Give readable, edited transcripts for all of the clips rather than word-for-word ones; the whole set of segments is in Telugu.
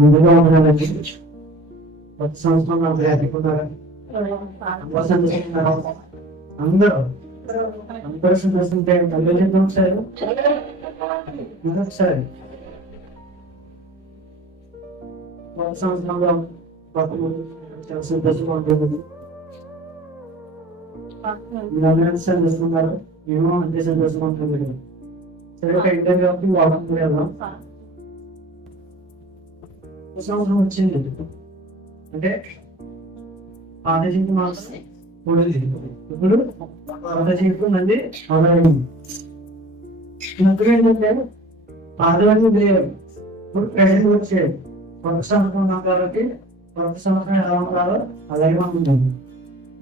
ముందుగా ఉండాలండి. కొత్త సంవత్సరం నాకు లేకుండా అందరూ అందరూ సంతోషంటే తల్లి ఒకసారి ఒకసారి కొత్త సంవత్సరంలో కొత్త చాలా సంతోషంగా ఉంటుంది. సంతోషిస్తున్నారు, మేము అంతే సంతోషంగా ఉంటుంది. సరే ఒక ఇంటర్వ్యూ వాడడం వెళ్దాం. సంవత్సరం వచ్చింది అంటే పాత జీవితం మాత్రం పోయింది. ఇప్పుడు పాత జీవితం మళ్ళీ మొదలైంది. ఇప్పుడు ఏంటంటే పాతవన్నీ లేవు, ఇప్పుడు ప్రెసెంట్ వచ్చేది. కొత్త సంవత్సరం ఉన్నాం కాబట్టి కొత్త సంవత్సరం ఎలా ఉండాలో అలాగే మనం ఉంటుంది.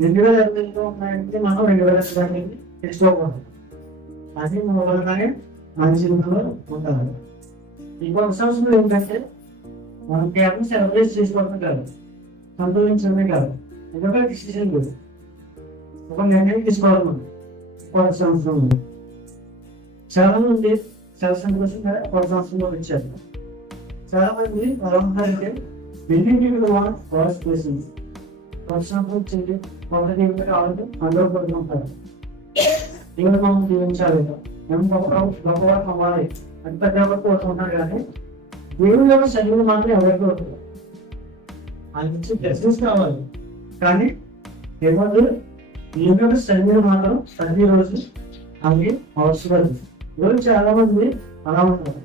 2020 ఉన్నాయంటే మనం 2020 తెలుసుకోకూడదు. అది మొదలుగానే మన జీవితంలో ఉండాలి. ఇంకొక సంవత్సరం ఏంటంటే మనం కేవలం సెలబ్రేట్ చేసుకోవడం కాదు, సంతోషించడమే కాదు, ఎందుకంటే డిసిషన్ లేదు, ఒక నిర్ణయం తీసుకోవాలి. మనం కొత్త సంవత్సరం చాలా మంది చాలా సంతోషంగా కొత్త సంవత్సరంలో వచ్చారు. చాలా మంది ఎలా ఉంటారంటే కొత్త సంవత్సరం వచ్చింది, కొత్త జీవితం కావాలి అందరూ పడుతుంటారు. దేవుడు మనం జీవించాలి, మేము గొప్పవారు అవ్వాలి అని పెద్ద వరకు కోరుకుంటారు. కానీ దేవుడు యొక్క శరీరం మాత్రం ఎవరికి అవుతుంది, ఆయన నుంచి బ్లెస్సింగ్స్ కావాలి. కానీ దేవుడు దేవుడు యొక్క శరీరం మాత్రం ప్రతిరోజు అది అవసరం. ఈరోజు చాలా మంది అలా ఉంటారు.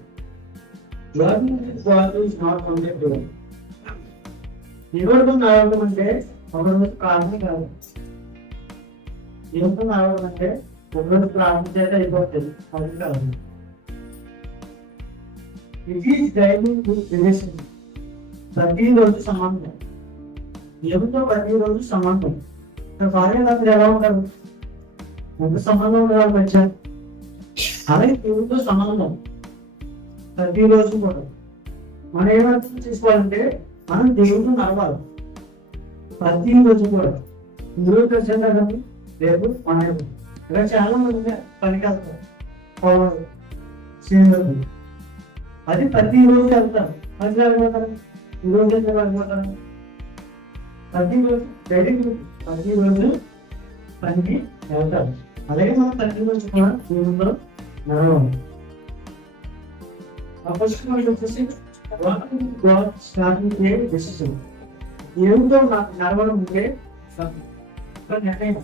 దేవుడితో నడవడం అంటే ఒక రోజు ప్రార్థన కాదు, దేవుడితో నడవడం అంటే ఒక రోజు ప్రార్థన చేత అయిపోతుంది, అది కాదు. ప్రతిరోజు సంబంధం, దేవుడితో ప్రతిరోజు సంబంధం. భార్య నాకు ఎలా ఉంటారు, ఒక సంబంధం ఉండడానికి వచ్చారు. అలాగే దేవుడితో సంబంధం ప్రతిరోజు కూడా మనం ఏమర్థం చేసుకోవాలంటే మనం దేవుడితో నడవాలి ప్రతిరోజు కూడా. ఇందులో వచ్చారు కదండి, రేపు మన ఇలా చాలా మంది పనికి వెళ్తారు, అది ప్రతిరోజు వెళ్తారు. అది వెళ్ళిపోతారు, ఈరోజు ఎంత వెళ్ళిపోతారు, ప్రతిరోజు ప్రతిరోజు పనికి వెళ్తారు. అలాగే మనం ప్రతిరోజు కూడా దేవుడితో నడవాలి. వచ్చేసి దేవుడితో నడవడం ఉంటే ఒక నిర్ణయం,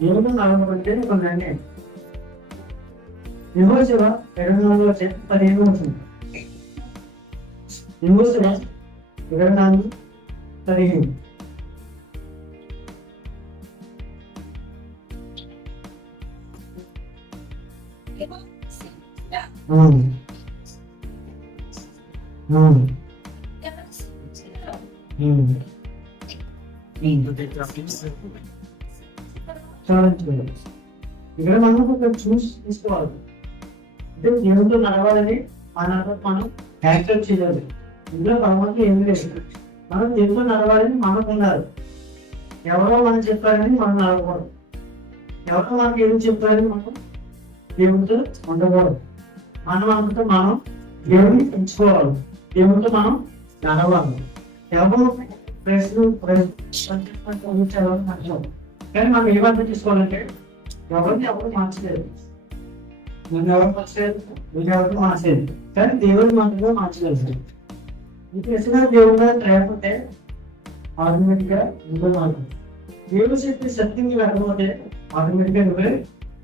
దేవుడితో నడవడం అంటే ఒక నిర్ణయం. యెహోషువ 24:15 వచ్చింది. యెహోషువ 24:15. ఇక్కడ మనం ఒక చూస్ తీసుకోవాలి. అంటే దేవుడితో నడవాలని మనం యాక్సెప్ట్ చేయాలి. ఇందులో భగవంతుడు ఏమి లేదు, మనం దేవుడితో నడవాలని మనకు ఉండాలి. ఎవరో మనం చెప్పారని మనం నడవకూడదు, ఎవరో మనకి ఏమి చెప్పారని మనం దేవుడితో ఉండకూడదు. మనతో మనం దేవుడిని ఎంచుకోవాలి, దేవుడితో మనం నడవాలి. ఎవరు ప్రశ్నలు కానీ మనం ఏమర్థం తీసుకోవాలంటే ఎవరిని ఎవరు మార్చలేదు, నన్ను ఎవరు మార్చలేదు, మీరు ఎవరు మార్చలేదు, కానీ దేవుడు మనలో మార్చలేదు. ఈ ప్రశ్న దేవుడు లేకపోతే ఆటోమేటిక్ గా ఇంకో మార్గం. దేవుడు చెప్పే సత్యంగా వెళ్ళకపోతే ఆటోమేటిక్ గా నువ్వే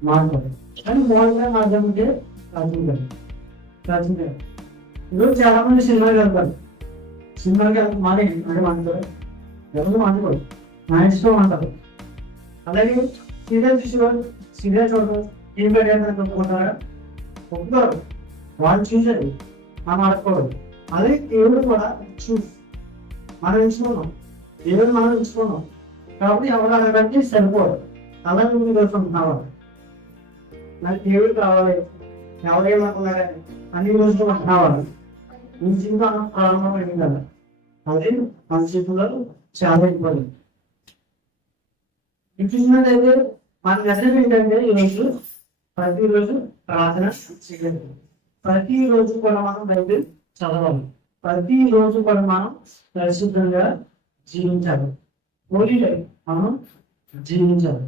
మారుతావు. కానీ మోడల్గా మార్గం ఉంటే ప్రాచీన ఈరోజు చాలా మంది సినిమాకి వెళ్తారు, సినిమాకి వెళ్తే మానే అంటే మాట్లాడు, ఎవరు మాట్లాడు, నా ఇష్టం అంటారు. అలాగే సీరియల్ చూసేవాళ్ళు సీరియల్ చూడరు, టీవీ ఒప్పుకుంటారా, ఒప్పుకోరు, వాళ్ళు చూసారు మనం ఆడుకోరు. అలాగే దేవుడు కూడా చూసి మనం ఎంచుకున్నాం, దేవుడు మనం ఎంచుకున్నాం కాబట్టి ఎవరు అడగడానికి సరిపోదు. అలాగే మీరు కోరుకుంటున్నావా, నాకు దేవుడు కావాలి, ఎవరేమనుకున్నారని అన్ని రోజులు అంటున్నావాలి. మీ జీవితం ప్రారంభమైంది కదా, అదే మన జీవితంలో చాలా ఇంపార్టెంట్. చూసినట్లయితే మన మెసేజ్ ఏంటంటే ఈరోజు ప్రతిరోజు ప్రార్థన చేయాలి, ప్రతిరోజు కూడా మనం బైబిల్ చదవాలి. ప్రతి రోజు కూడా మనం పరిశుద్ధంగా జీవించాలి. హోలీ లైఫ్ మనం జీవించాలి.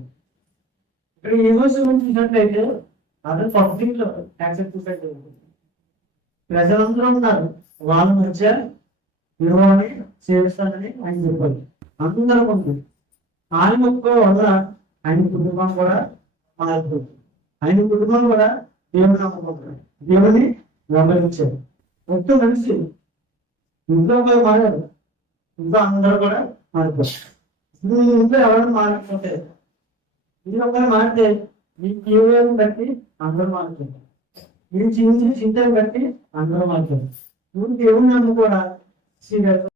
ఇక్కడ ఈ రోజు చూసినట్లయితే అది పబ్లిక్ లో యాక్సెప్ట్ ప్రజలందరూ ఉన్నారు, వాళ్ళ మధ్య విలువని చేస్తానని ఆయన చెప్పాలి. అందరూ ఉంది. ఆయన ఒక్క వల్ల ఆయన కుటుంబం కూడా మారిపోతుంది. ఆయన కుటుంబం కూడా దేవుని నమ్మకం, దేవుని వెంబడించారు. ఒక్క మనిషి ఇంట్లో కూడా మారారు, ఇంట్లో అందరూ కూడా మారిపోయారు. ఇప్పుడు మీ ఇంట్లో ఎవరైనా మారకపోతే మీరు ఒకరు మారితే మీ జీవితాన్ని బట్టి అందరూ మారుతుంది. మీరు జీవించిన చింతను బట్టి అందరూ మారుతుంది. నువ్వు దేవుని నమ్ము కూడా